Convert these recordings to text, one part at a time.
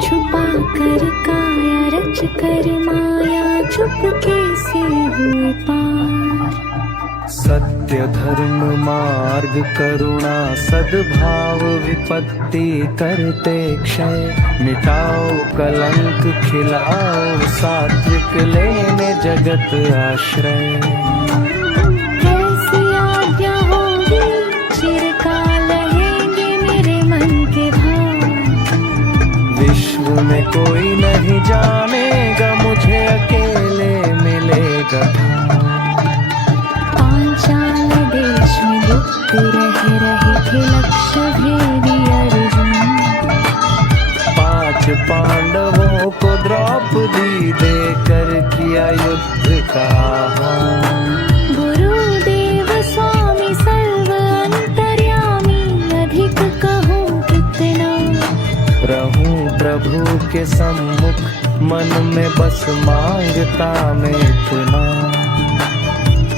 छुपा कर काया रच कर माया चुपके से हुए पार। सत्य धर्म मार्ग करुणा सद्भाव विपत्ति करते क्षय, मिटाओ कलंक खिलाओ सात्विक लेने जगत आश्रय। कैसी आज्ञा होगी चिरकाल रहेंगे मेरे मन के भाव। विश्व में कोई नहीं जानेगा मुझे अकेले मिलेगा। पांचाल देश में गुप्त रहे थे लक्ष्य भेदी अर्जुन। 5 पांडवों को द्रौपदी देकर किया युद्ध का आह्वान। गुरुदेव स्वामी सर्व अंतर्यामी अधिक कहूँ कितना। रहूं प्रभु के सम्मुख मन में बस मांगता मैं इतना।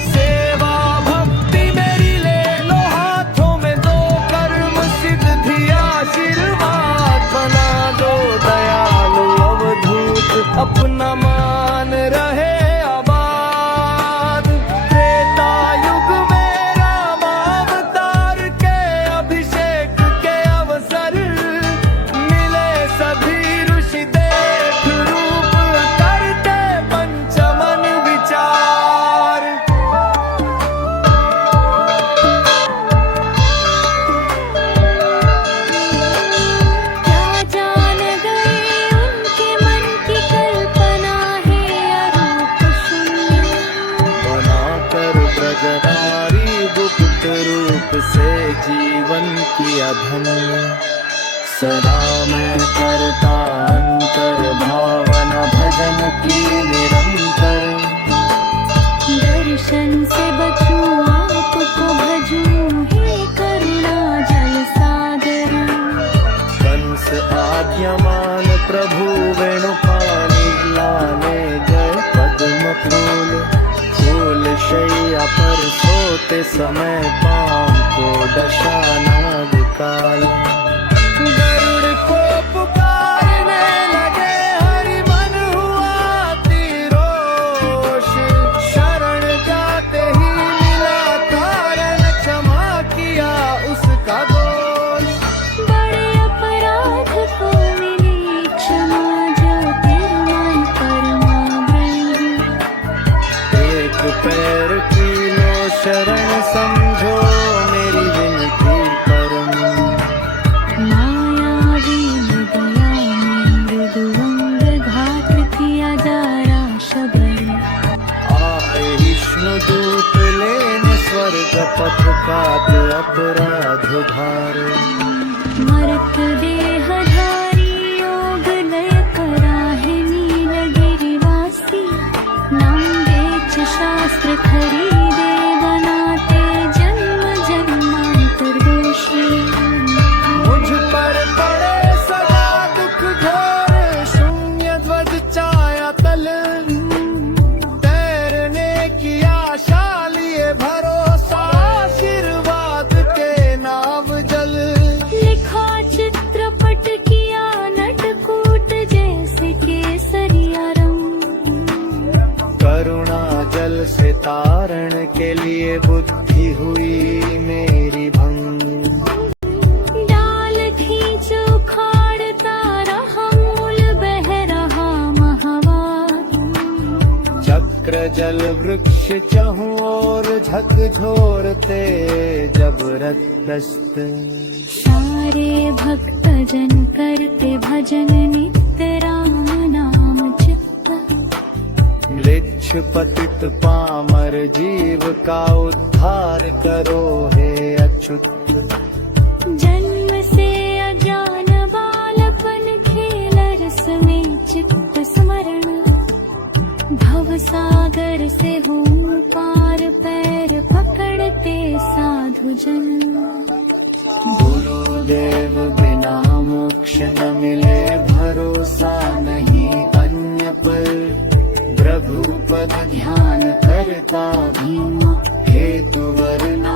सेवा भक्ति मेरी ले लो हाथों में दो, कर्म सिद्धि आशीर्वाद बना दो। दयालु अवधूत अपना मान रहे आबाद। त्रेता युग में राम अवतार के अभिषेक के अवसर मिले सभी ऋषि देख रूप करते पंचमन विचार। क्या जान गए उनके मन की कल्पना है अरूप शून्य। बनाकर ब्रजधारी गुप्त रूप से जीवन किया धन्य। सदा मैं करता अंतर भावना भजन की निरंतर। दर्शन से बचूं आपको भजूं हे करुणा जल सागर। कंस आज्ञामान प्रभु वेणुपानी लाने गए पद्म फूल। फूल शैया पर सोते समय पाम को दशा नाग काल। गरुड़ को पुकारने लगे हरि मन हुआ तिरोष। शरण जाते ही मिला कारण क्षमा किया उसका दोष। बड़े अपराध को मिली क्षमा ज्योतिर्मय परमा ब्रह्म। एक पैर की लो शरण समझो मेरी विनती परम। मायावी दया में मृदुअंग घात किया जा शबर। आए विष्णु दूत लेने स्वर्ग पथ काट अपराध भार। मर्त देहधारी योग लय कराहे नीलगिरिवासी। नाम बेच शास्त्र खरीदे बनाते जन्म जन्मांतर दोषी। मुझ पर पड़े सदा दुख घोर, शून्य ध्वज छाया तल। तैरने की आशा लिए भरोसा आशीर्वाद के नाव जल। लिखा चित्रपट किया नटकूट जैसे केसरिया रंग। करुणा जल से तारण के लिए बुद्धि हुई मेरी भंग। डाल खींच उखाड़ता रहा मूल बह रहा महावाद। चक्र जल वृक्ष चहु और झकझोरते जबरदस्त। सारे भक्त जन करते भजन नित्य राम नाम चित्त। मृच्छ पतित पामर जीव का उद्धार करो हे अच्युत। जन्म से अज्ञान बालपन खेल रस में चित्त स्मरण। भव सागर से हूँ पार पैर पकड़ते साधु जन। गुरुदेव बिना मोक्ष न मिले भरोसा नहीं अन्य पर। प्रभु पद ध्यान करता भीम हेतु वरना